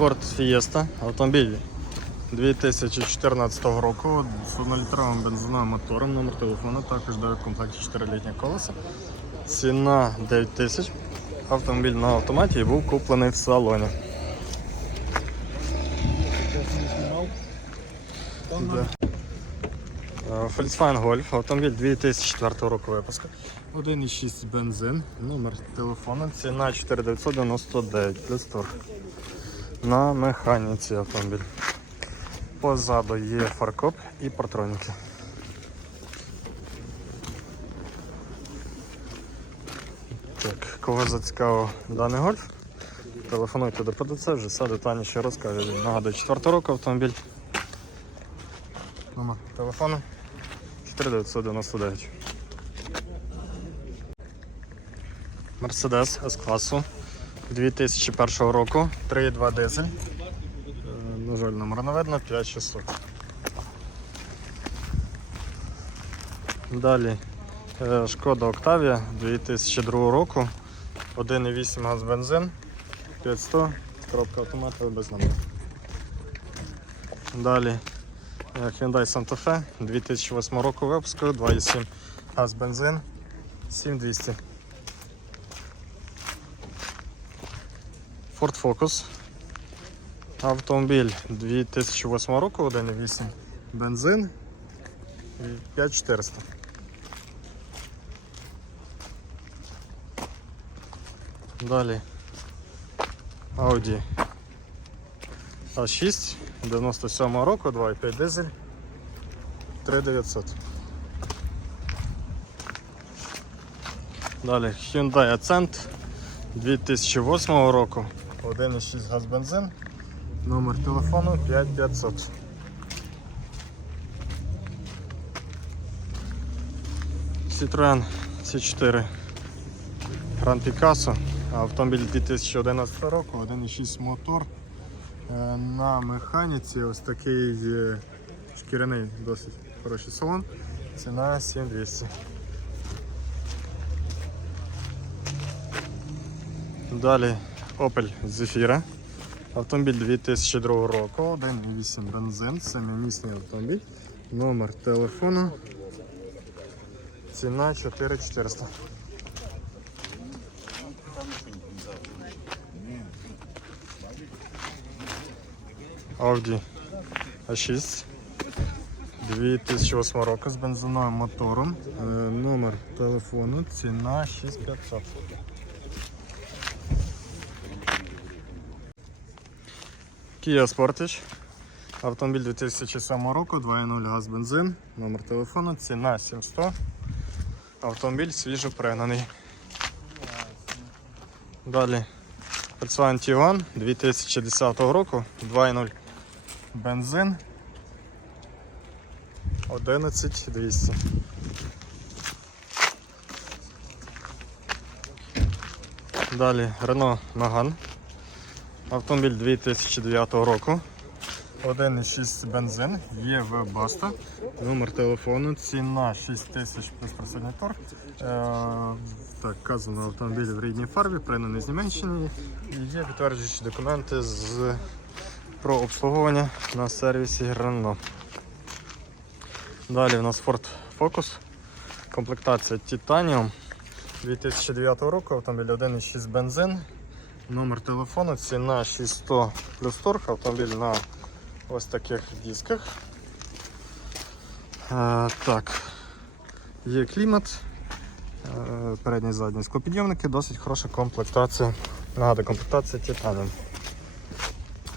Ford Fiesta, автомобіль 2014 року з 1-літровим бензиновим мотором, номер телефону, також дає в комплекті 4-літні колеса. Ціна 9 тисяч. Автомобіль на автоматі і був куплений в салоні. Е, Volkswagen Golf, автомобіль 2004 року випуску. 1,6 бензин, номер телефону, ціна 4999 плюс торг. На механіці автомобіль. Позаду є фаркоп і партроніки. Так, кого зацікавив даний гольф? Телефонуйте до продавця, вже все детальніше розкаже. Нагадую, 4 року автомобіль. Номер телефону 4999. Мерседес С-класу 2001 року, 3,2 дизель. Е, На жаль, номер не видно, 5600. Далі е, Шкода Октавія 2002 року, 1,8 газ бензин, 500, коробка автомата без номеру. Далі е, Hyundai Santa Fe 2008 року випуску, 2,7 газ бензин, 7200. Ford Focus. Автомобіль 2008 року, 1,8 бензин і 5400. Далі Audi A6 97 року, 2,5 дизель 3900. Далі Hyundai Accent 2008 року, 1,6 газ бензин, номер телефону 5500. Citroen C4 Grand Picasso, автомобіль 2011 року, 1,6 мотор. Е, На механіці ось такий е, шкіряний досить хороший салон. Ціна 7200. Далі Opel Zafira. Автомобіль 2002 року, 1,8 бензин, семимісний автомобіль. Номер телефону. Ціна 4400. Audi A6 2008 року з бензиновим мотором. Е, Номер телефону, ціна 6500. Kia Sportage. Автомобіль 2007 року, 2.0 газ бензин, номер телефону, ціна 700. Автомобіль свіжо пригнаний. Далі Volkswagen Tiguan 2010 року, 2.0 бензин 11200. Далі Renault Megane. Автомобіль 2009 року. 1,6 бензин, є Баста. Номер телефону, ціна 6 тисяч плюс присутній торг. Е, так, вказано автомобіль в рідній фарбі, пригнаний з Німеччини. І є підтверджуючі документи з, про обслуговування на сервісі Renault. Далі у нас Ford Focus. Комплектація Titanium 2009 року, автомобіль 1,6 бензин. Номер телефону, ціна 600 плюс торг, автомобіль на ось таких дисках. А, так, є клімат, передні передній і задній склопідйомники, досить хороша комплектація. Нагадую, комплектація Titanium.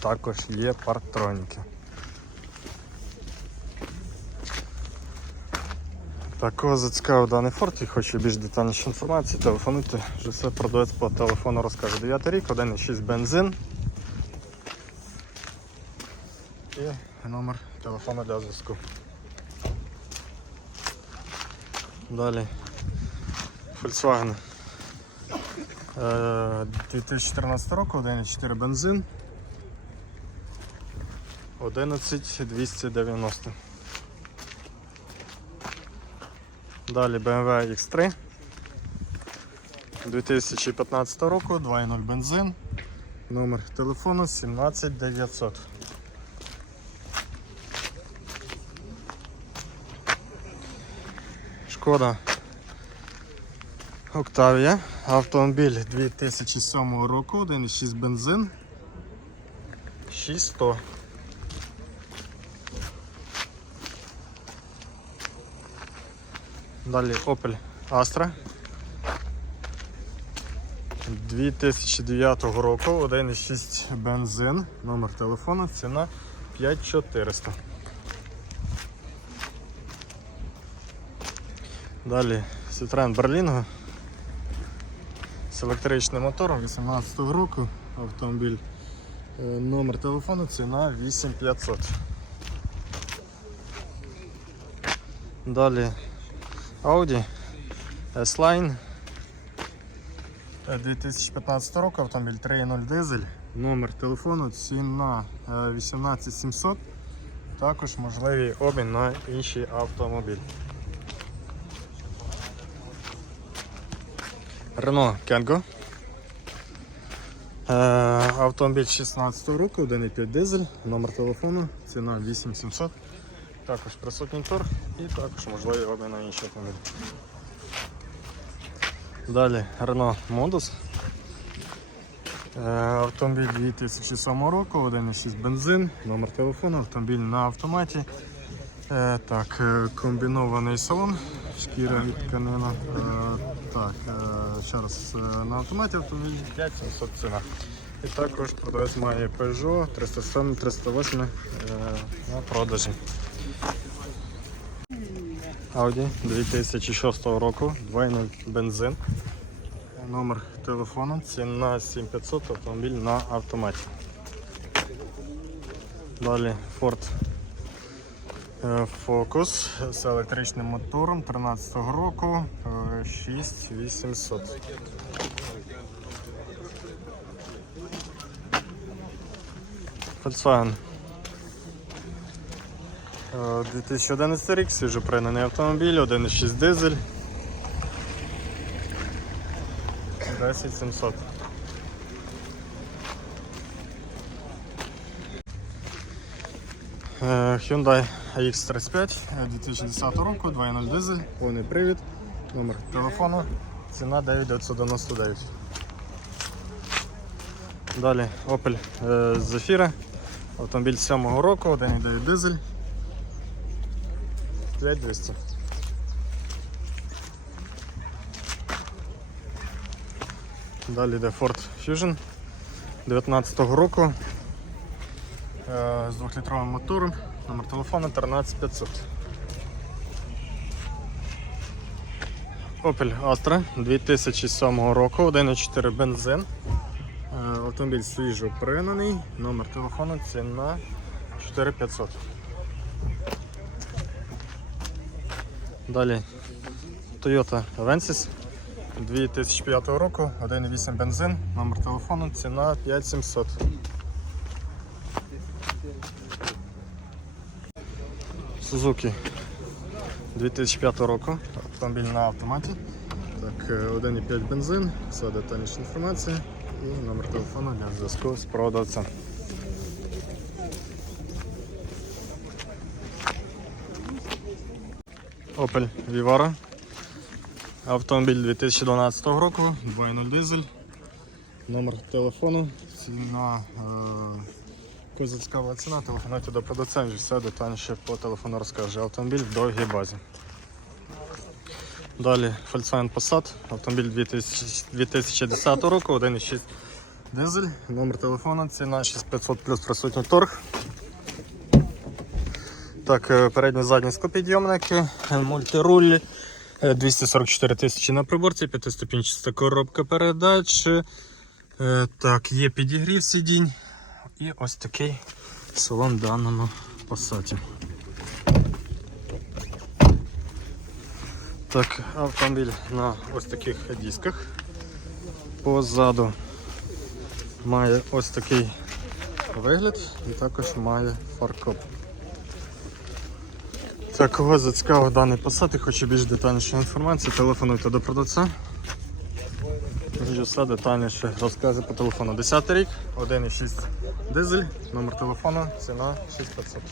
Також є партроніки. Так, кого зацікавив даний форт і хоче більш детальніше інформації, телефонуйте, вже все продавець по телефону розкаже. 9 рік, 1,6 бензин. І номер телефону для зв'язку. Далі Volkswagen Е, 2014 року, 1,4 бензин. 11290. Далі BMW X3 2015 року, 2.0 бензин, Номер телефону 17900. Шкода Октавія. Автомобіль 2007 року, 1,6 бензин. 6100. Далі Opel Astra. 2009 року, 1,6 бензин, номер телефону, ціна 5400. Далі Citroen Berlingo з електричним мотором 18 року автомобіль. Е, Номер телефону, ціна 8500. Далі Audi S-Line 2015 року автомобіль 3.0 дизель. Номер телефону, ціна е, 18700. Також можливий обмін на інший автомобіль. Renault Kangoo. Е, Автомобіль 16 року, 1,5 дизель, номер телефону, ціна 8700. Також присутній торг і також можливий обмін на автомобіль. Далі Renault Modus. Е, Автомобіль 2007 року, 1,6 бензин, номер телефону, автомобіль на автоматі. Е, Так, е, комбінований салон, шкіра і тканина. Так, ще раз на автоматі автомобіль 5700 ціна. І також продавець має Peugeot 307 308 е, на продажі. Audi 2006 року, 2.0 бензин. Номер телефону, ціна 7500, автомобіль на автоматі. Далі Ford е, Focus з електричним мотором 13 року, е, 6800. Volkswagen. Е, 2011 рік, свіжопринений автомобіль, 1,6 дизель. 10700. Е, Hyundai AX35 е, 2010 року, 2.0 дизель, повний привід, номер телефону, ціна 9999. Далі Opel е, Zafira, автомобіль 7 року, 1.9 дизель, 5200. Далі йде Ford Fusion 19 року е, з 2-літровим мотором, номер телефону 13500. Opel Astra 2007 року, 1,4 бензин. Е, Автомобіль свіжо пригнаний, номер телефону ціна 4500. Далі Toyota Avensis 2005 року, 1,8 бензин, номер телефону, ціна 5700. Suzuki 2005 року, автомобіль на автоматі. Так, е, 1,5 бензин, все детальніша інформація і номер телефону для зв'язку з продавцем. Opel Vivaro. Автомобіль 2012 року, 2.0 дизель. Номер телефону, ціна е, козацькава ціна, телефонуйте до продавця, все детальніше по телефону розкаже. Автомобіль в довгій базі. Далі Volkswagen Passat, автомобіль 2000 2010 року, 1.6 дизель, номер телефону, ціна 6500 плюс присутній торг. Так, е, передні задні склопідйомники, е, мультируль, е, 244 тисячі на приборці, п'ятиступінчаста коробка передач. Е, Так, є підігрів сидінь і ось такий салон в даному Passat. Так, автомобіль на ось таких дисках. Позаду має ось такий вигляд і також має фаркоп. Так, кого зацікавив даний посад і хоче більш детальнішу інформацію, телефонуйте до продавця. все детальніше розкаже по телефону. 10 рік, 1,6 дизель, номер телефону, ціна 6500.